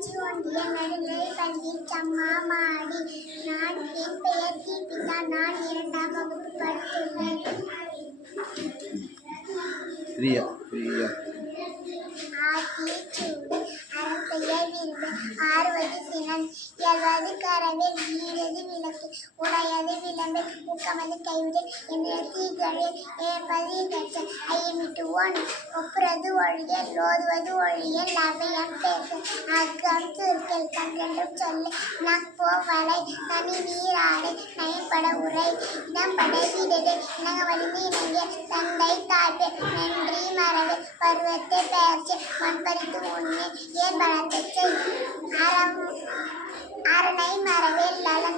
ஊராட்சி ஒன்றிய நடுநிலை பள்ளியில் சம்மா மாடி நான் என் பெயர் தீபிகா நான் இரண்டாம் வகுப்பு படித்துள்ளேன் பிரியா. பிரியா ஆத்திச்சூடி அறப்பெயர் விருது ஆறுவது சினன் இயல்வது விளக்கு உடையது விளம்பில் ஊக்கமது கைவிடு என்ற தீகளில் ஏற்பது கற்ற ஐயமிட்டு ஒன் ஒப்புறது ஒழியல் லோதுவது ஒழியல் அவையான் பேசு அக்கம் சுருக்கல் கன்றென்றும் சொல்லு நப்போ வலை தனி நீராடை நயப்பட உரை இடம்பட விடது இணங்க வலிந்து இணங்கிய தந்தை தாழ்வு நன்றி மரபு பருவத்தை பெயர்ச்சி மண்பறித்து உண்மை ஏன் பலத்தை அரணை மரபில் லலன்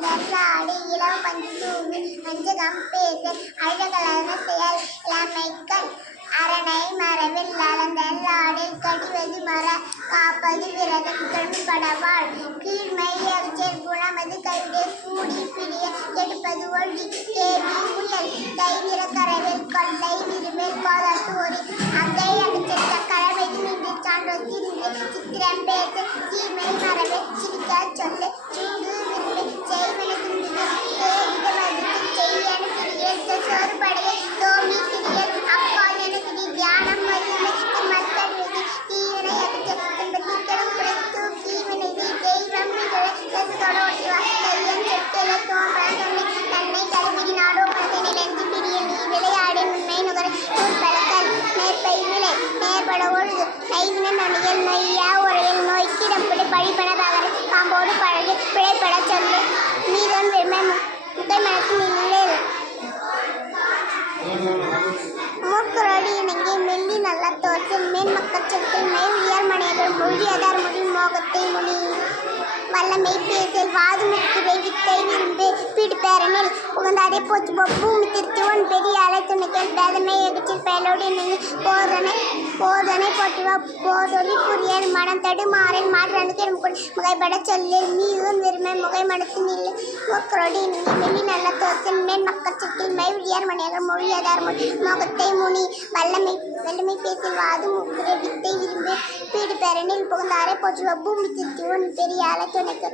வஞ்சகம் பேசு அழகலன செயல் இளமைக்கண். அரணை மரபில் நலந்தல்லாடி கடிவது மர காப்பது விரதம் கண்படவாள். கீழ்மை எவற்றில் குணமது கைவிடே கூடி பிடிய எடுப்பது ஒழி தேவி முயல். தைவிர கரவில் கொள்ளை விரும்பில் கோதட்டு ஒரு அதை அடுத்த கரவை நின்று சான்றோ திரிந்து சித்திரம் பேசு தீமை மரவில் சிரிக்க சொல்லு. ஒழுகு நைவின நொடியல் நொய்யா உரையில் நோய்க்கிடப்படு பழிப்பட தகர பாம்போடு பழகி பிழைப்பட சொல்லு நீதான் விரும்ப முட்டை மனசு நிலையில் மூக்குரோடு இணங்கி மெல்லி நல்ல தோற்று மேன் மக்கள் சொற்கள் மை உயர் மனைகள் மொழி அதார் மொழி மோகத்தை மொழி. வல்லமை பேசல் வாது முக்கிவை வித்தை விரும்பு பிடிப்பேரனில் உகந்தாதே போச்சு பூமி திரு துணிகள் பேதமை எகிச்சில் பயலோடு போதனை போதனை போட்டுவா போதொலி புரியல் மனம் தடுமாறன். மாற்றாண்டு முகைப்பட சொல்லில் மீதும் விரும்ப முகை மனத்து நிலை மூக்கரோடு இணங்கி வெள்ளி நல்ல தோற்றம் மேல் மக்கள் சொற்கள் மை உயர் மணியாக மொழியதார் மொழி. முனி. வல்லமை வல்லமை பேசில் வாது முக்கிரை வித்தை விரும்பு. பீடு பெறனில் புகுந்தாரை போற்றுவ. பூமி திருத்தி உன் பெரிய அலை துணைக்கு.